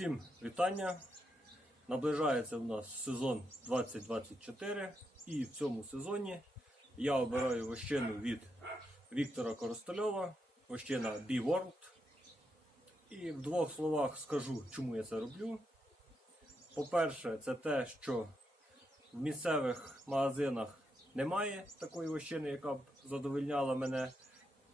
Всім вітання. Наближається в нас сезон 2024 і в цьому сезоні я обираю вощину від Віктора Коростольова, вощина Bee World. І в двох словах скажу, чому я це роблю. По-перше, це те, що в місцевих магазинах немає такої вощини, яка б задовольняла мене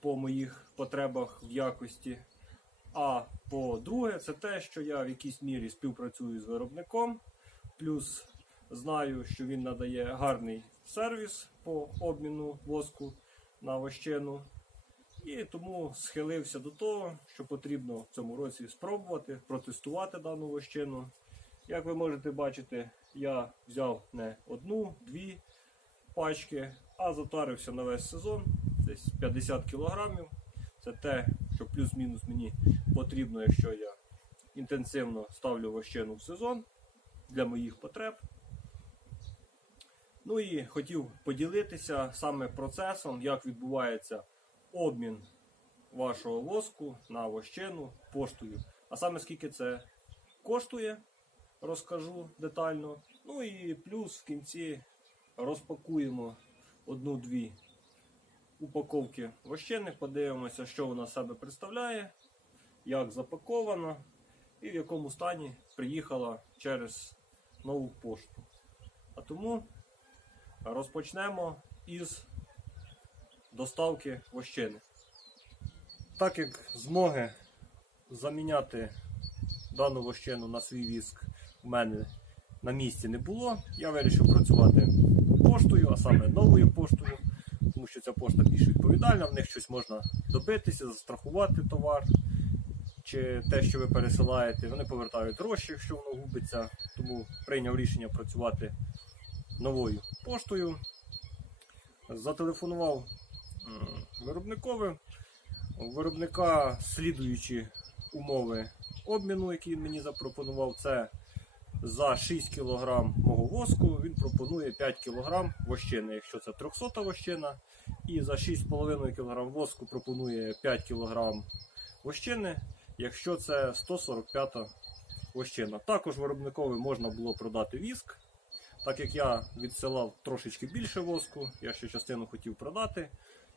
по моїх потребах в якості. А по-друге, це те, що я в якійсь мірі співпрацюю з виробником, плюс знаю, що він надає гарний сервіс по обміну воску на вощину. І тому схилився до того, що потрібно в цьому році спробувати протестувати дану вощину. Як ви можете бачити, я взяв не одну, дві пачки, а затарився на весь сезон, десь 50 кілограмів. Це те, що плюс-мінус мені потрібно, якщо я інтенсивно ставлю вощину в сезон для моїх потреб. Ну і хотів поділитися саме процесом, як відбувається обмін вашого воску на вощину поштою. А саме скільки це коштує, розкажу детально. Ну і плюс в кінці розпакуємо одну-дві упаковки вощини, подивимося, що вона себе представляє, як запакована і в якому стані приїхала через нову пошту. А тому розпочнемо із доставки вощини. Так як змоги заміняти дану вощину на свій віск у мене на місці не було, я вирішив працювати поштою, а саме новою поштою тому що ця пошта більш відповідальна, в них щось можна добитися, застрахувати товар чи те, що ви пересилаєте, вони повертають гроші, якщо воно губиться. Тому прийняв рішення працювати новою поштою. Зателефонував виробникові. У виробника слідуючі умови обміну, які він мені запропонував, це за 6 кг мого воску він пропонує 5 кг вощини, якщо це 300 вощина. І за 6,5 кг воску пропонує 5 кг вощини, якщо це 145 вощина. Також виробникові можна було продати віск. Так як я відсилав трошечки більше воску, я ще частину хотів продати.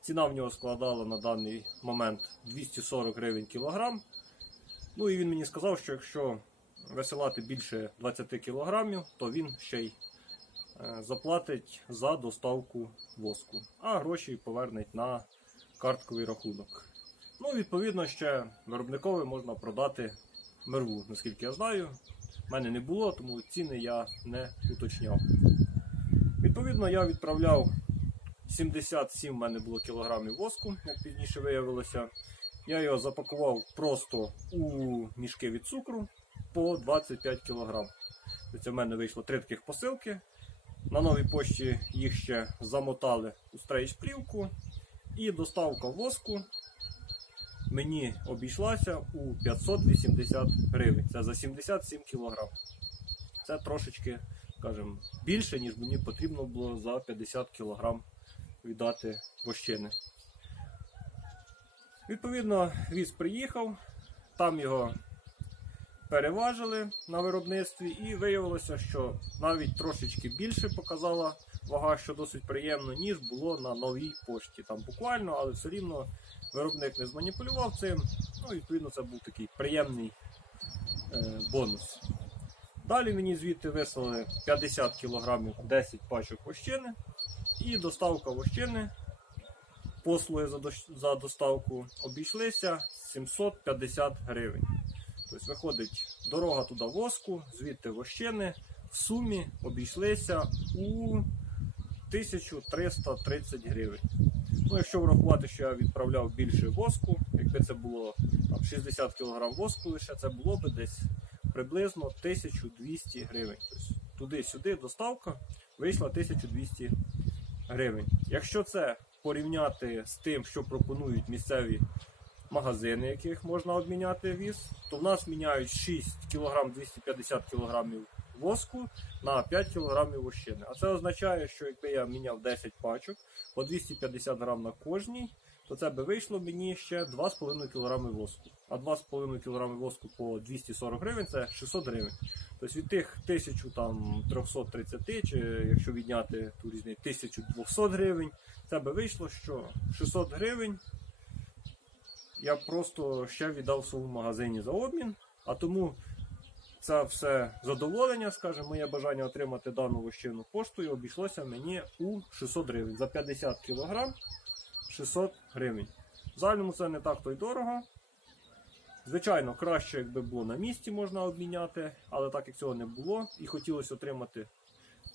Ціна в нього складала на даний момент 240 гривень кілограм. Ну і він мені сказав, що якщо висилати більше 20 кг, то він ще й е, заплатить за доставку воску, а гроші повернеть на картковий рахунок. Ну, відповідно, ще виробникові можна продати мерву, наскільки я знаю. У мене не було, тому ціни я не уточняв. Відповідно, я відправляв 77 в мене було кілограмів воску, як пізніше виявилося. Я його запакував просто у мішки від цукру по 25 кг. Це в мене вийшло три таких посилки. На новій пошті їх ще замотали у стрейч-плівку. І доставка воску мені обійшлася у 580 гривень. Це за 77 кг. Це трошечки, скажімо, більше, ніж мені потрібно було за 50 кг віддати вощини. Відповідно, віз приїхав, там його переважили на виробництві, і виявилося, що навіть трошечки більше показала вага, що досить приємно, ніж було на новій пошті. Там буквально, але все рівно виробник не зманіпулював цим. Ну, відповідно, це був такий приємний е, бонус. Далі мені звідти вислали 50 кг 10 пачок вощини і доставка вощини. Послуги за, доставку обійшлися 750 гривень. Тобто виходить дорога туди воску, звідти вощини в сумі обійшлися у 1330 гривень. Ну, якщо врахувати, що я відправляв більше воску, якби це було там, 60 кг воску лише, це було б десь приблизно 1200 гривень. Тобто туди-сюди доставка вийшла 1200 гривень. Якщо це порівняти з тим, що пропонують місцеві магазини, яких можна обміняти віз, то в нас міняють 6 кг 250 кг воску на 5 кг вощини. А це означає, що якби я міняв 10 пачок по 250 грам на кожній, то це би вийшло мені ще 2,5 кг воску. А 2,5 кг воску по 240 гривень це 600 гривень. Тобто від тих 1330, чи якщо відняти ту різницю 1200 гривень, це би вийшло, що 600 гривень я просто ще віддав в своєму магазині за обмін, а тому це все задоволення, скажімо, моє бажання отримати дану вощину поштою обійшлося мені у 600 гривень. За 50 кг 600 гривень. В загальному це не так то й дорого. Звичайно, краще, якби було на місці, можна обміняти, але так як цього не було, і хотілося отримати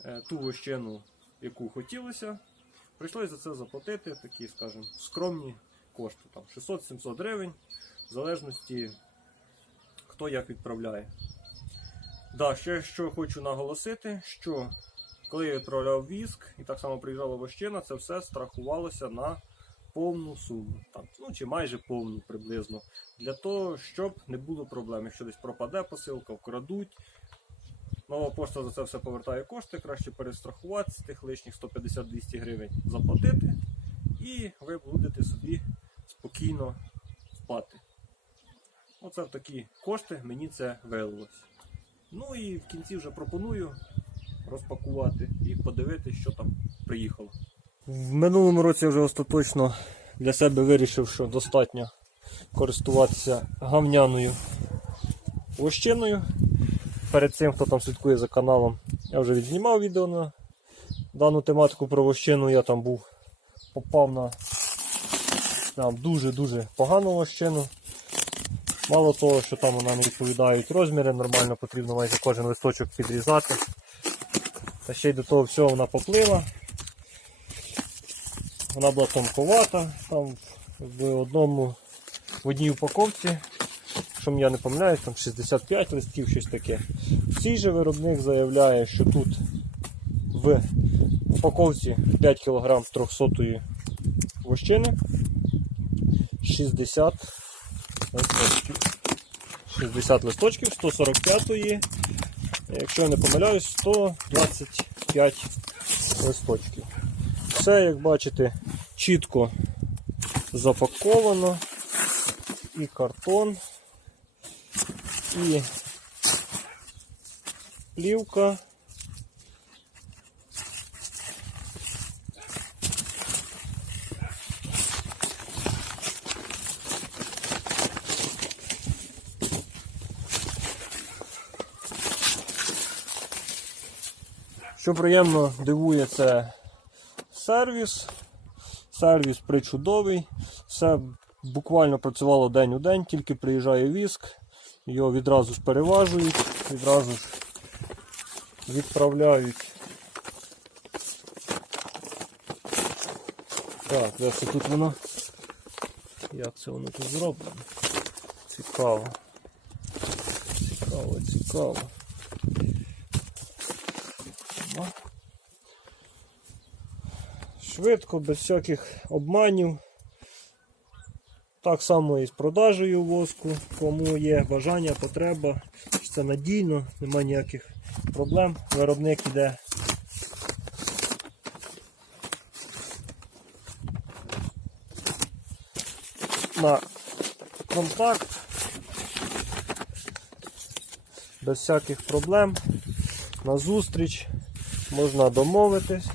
е, ту вощину, яку хотілося, прийшлося за це заплатити такі, скажімо, скромні кошти. Там 600-700 гривень, в залежності, хто як відправляє. Да, ще що хочу наголосити, що коли я відправляв віск і так само приїжджала вощина, це все страхувалося на повну суму, там, ну чи майже повну приблизно, для того, щоб не було проблем. Якщо десь пропаде посилка, вкрадуть. Нова пошта за це все повертає кошти, краще перестрахуватися тих лишніх 150-200 гривень заплатити, і ви будете собі спокійно спати. Оце в такі кошти мені це виявилось. Ну і в кінці вже пропоную розпакувати і подивитися, що там приїхало. В минулому році я вже остаточно для себе вирішив, що достатньо користуватися гавняною вощиною. Перед цим, хто там слідкує за каналом, я вже відзнімав відео на дану тематику про вощину. Я там був попав на там, дуже-дуже погану вощину. Мало того, що там не відповідають розміри, нормально потрібно майже кожен листочок підрізати. Та ще й до того всього вона поплила. Вона була тонковата, там в одному в одній упаковці, якщо я не помиляюсь, там 65 листків, щось таке. Цей же виробник заявляє, що тут в упаковці 5 кг 300 вощини 60 листочків. 60 листочків, 145-ї, якщо я не помиляюсь, 125 листочків. Все, як бачите, чітко запаковано. І картон, і плівка. Що приємно дивує, це сервіс. Сервіс причудовий. Все буквально працювало день у день, тільки приїжджає віск, його відразу ж переважують, відразу ж відправляють. Так, де це тут воно? Як це воно тут зроблено? Цікаво. Цікаво, цікаво. Швидко, без всяких обманів. Так само і з продажею воску, кому є бажання, потреба, що це надійно, немає ніяких проблем. Виробник іде. На контакт. Без всяких проблем. На зустріч можна домовитись.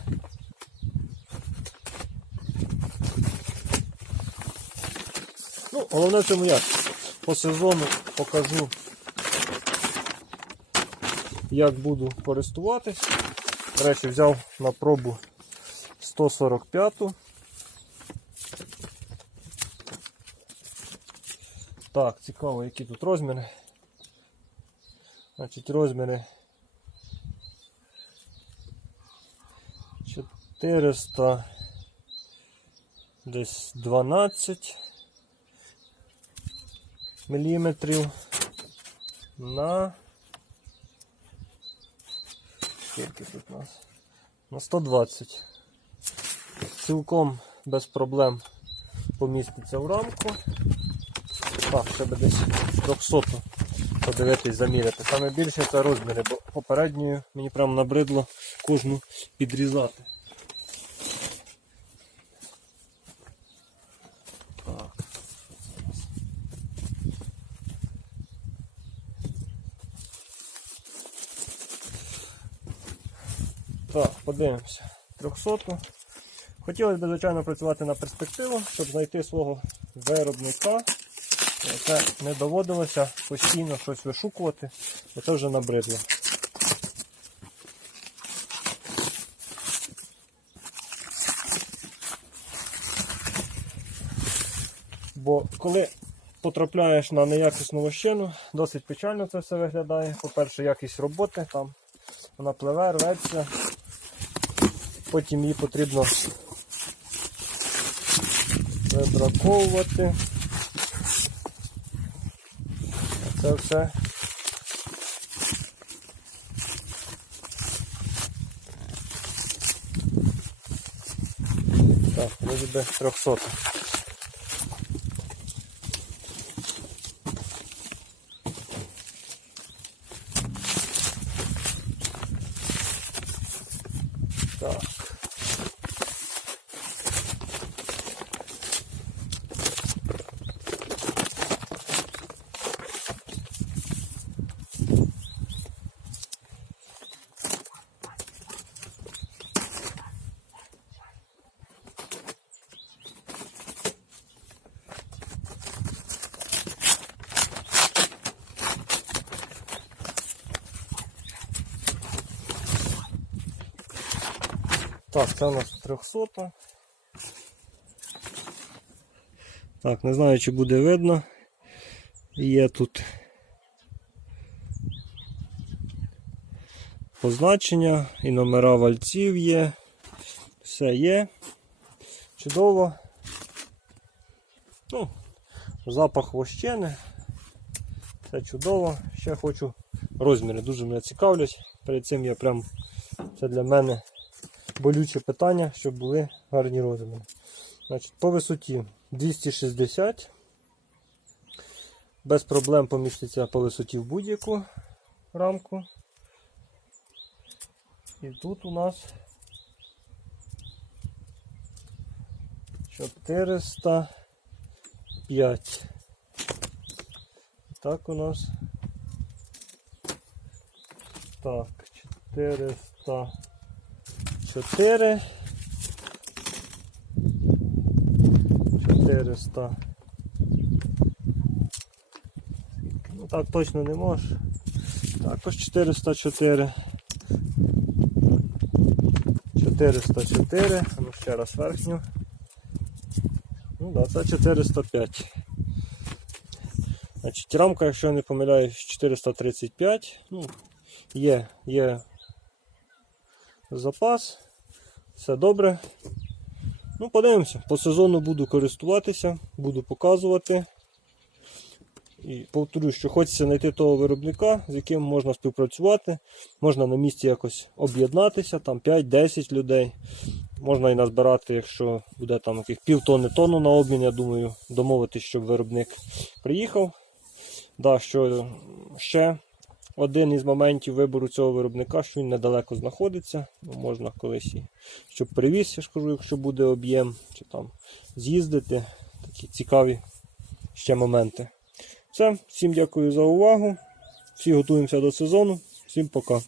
Головне в цьому як. По сезону покажу, як буду користуватись. До речі, взяв на пробу 145-ту. Так, цікаво, які тут розміри. Значить, розміри 400 десь 12 міліметрів на скільки тут у нас? На 120. Цілком без проблем поміститься в рамку. Так, треба десь 300 подивитись, заміряти. Саме більше це розміри, бо попередньою мені прямо набридло кожну підрізати. Так, подивимося. 300. Хотілося б, звичайно, працювати на перспективу, щоб знайти свого виробника. Це не доводилося постійно щось вишукувати, бо це вже набридло. Бо коли потрапляєш на неякісну вощину, досить печально це все виглядає. По-перше, якість роботи, там вона пливе, рветься, потім її потрібно вибраковувати. Це все. Так, вроді би 300. Так, це у нас 300. Так, не знаю, чи буде видно. Є тут позначення і номера вальців є. Все є. Чудово. Ну, запах вощини. Все чудово. Ще хочу розміри. Дуже мене цікавлять. Перед цим я прям це для мене болюче питання, щоб були гарні розміри. Значить, по висоті 260. Без проблем поміститься по висоті в будь-яку рамку. І тут у нас 405. Так у нас. Так, 400. 4 400 ну так точно не можеш. Також 404 404 ну ще раз верхню. Ну да, це 405 Значить, рамка, якщо я не помиляюсь, 435 ну, є, є запас. Все добре. Ну, подивимося. По сезону буду користуватися, буду показувати. І повторюю, що хочеться знайти того виробника, з яким можна співпрацювати. Можна на місці якось об'єднатися, там 5-10 людей. Можна і назбирати, якщо буде там яких півтони тонну на обмін, я думаю, домовитись, щоб виробник приїхав. Да, що ще один із моментів вибору цього виробника, що він недалеко знаходиться. Ну, можна колись і щоб привіз, я ж кажу, якщо буде об'єм, чи там з'їздити. Такі цікаві ще моменти. Все, всім дякую за увагу. Всі готуємося до сезону. Всім пока.